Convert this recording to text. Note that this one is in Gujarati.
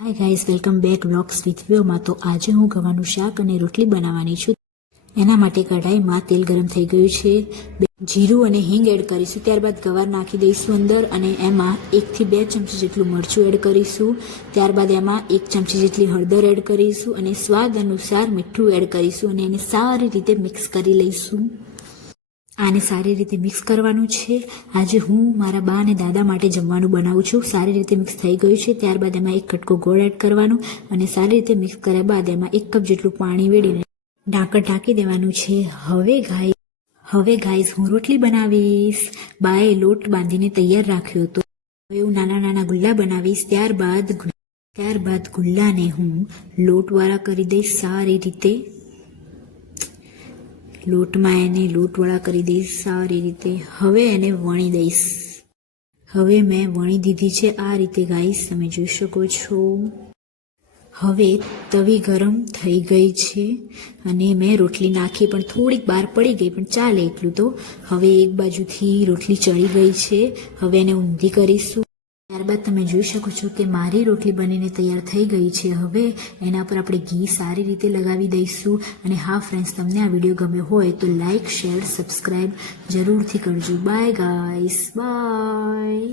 Hi guys, welcome back vlogs with Vyoma. તો આજે હું ગવાનું શાક અને રોટલી બનાવવાની છું. એના માટે કઢાઈમાં તેલ ગરમ થઈ ગયું છે. જીરું અને હિંગ એડ કરીશું. ત્યારબાદ ગવાર નાખી દઈશું અંદર અને એમાં 1 થી 2 ચમચી જેટલું મરચું એડ કરીશું. ત્યારબાદ એમાં 1 ચમચી જેટલી હળદર એડ કરીશું અને સ્વાદ અનુસાર મીઠું એડ કરીશું અને એને સારી રીતે મિક્સ કરી લઈશું. આને સારી રીતે મિક્સ કરવાનું છે. આજે હું મારા બા અને દાદા માટે જમવાનું બનાવું છું. સારી રીતે મિક્સ થઈ ગયું છે. ત્યારબાદ એમાં 1 કટકો ગોળ એડ કરવાનું અને સારી રીતે મિક્સ કર્યા બાદ એમાં 1 કપ જેટલું પાણી વેડીને ઢાંકણ ઢાંકી દેવાનું છે. હવે ગાઈઝ હું રોટલી બનાવીશ. બાએ લોટ બાંધીને તૈયાર રાખ્યો હતો. હવે હું નાના નાના ગુલ્લા બનાવીશ. ત્યારબાદ ગુલ્લાને હું લોટવાળા કરી દઈશ. સારી રીતે લોટમાં એને લોટવાળા કરી દઈશ સારી રીતે. હવે એને વણી દઈશ. હવે મેં વણી દીધી છે આ રીતે ગાઈસ, તમે જોઈ શકો છો. હવે તવી ગરમ થઈ ગઈ છે અને મેં રોટલી નાખી પણ થોડીક બહાર પડી ગઈ, પણ ચાલે એટલું તો. હવે એક બાજુથી રોટલી ચડી ગઈ છે. હવે એને ઊંધી કરીશું. ત્યારબાદ તમે જોઈ શકો છો કે મારી રોટલી બનીને તૈયાર થઈ ગઈ છે. હવે એના પર આપણે ઘી સારી રીતે લગાવી દઈશું. અને હા ફ્રેન્ડ્સ, તમને આ વિડીયો ગમ્યો હોય તો લાઈક, શેર, સબસ્ક્રાઈબ જરૂરથી કરજો. Bye guys, by.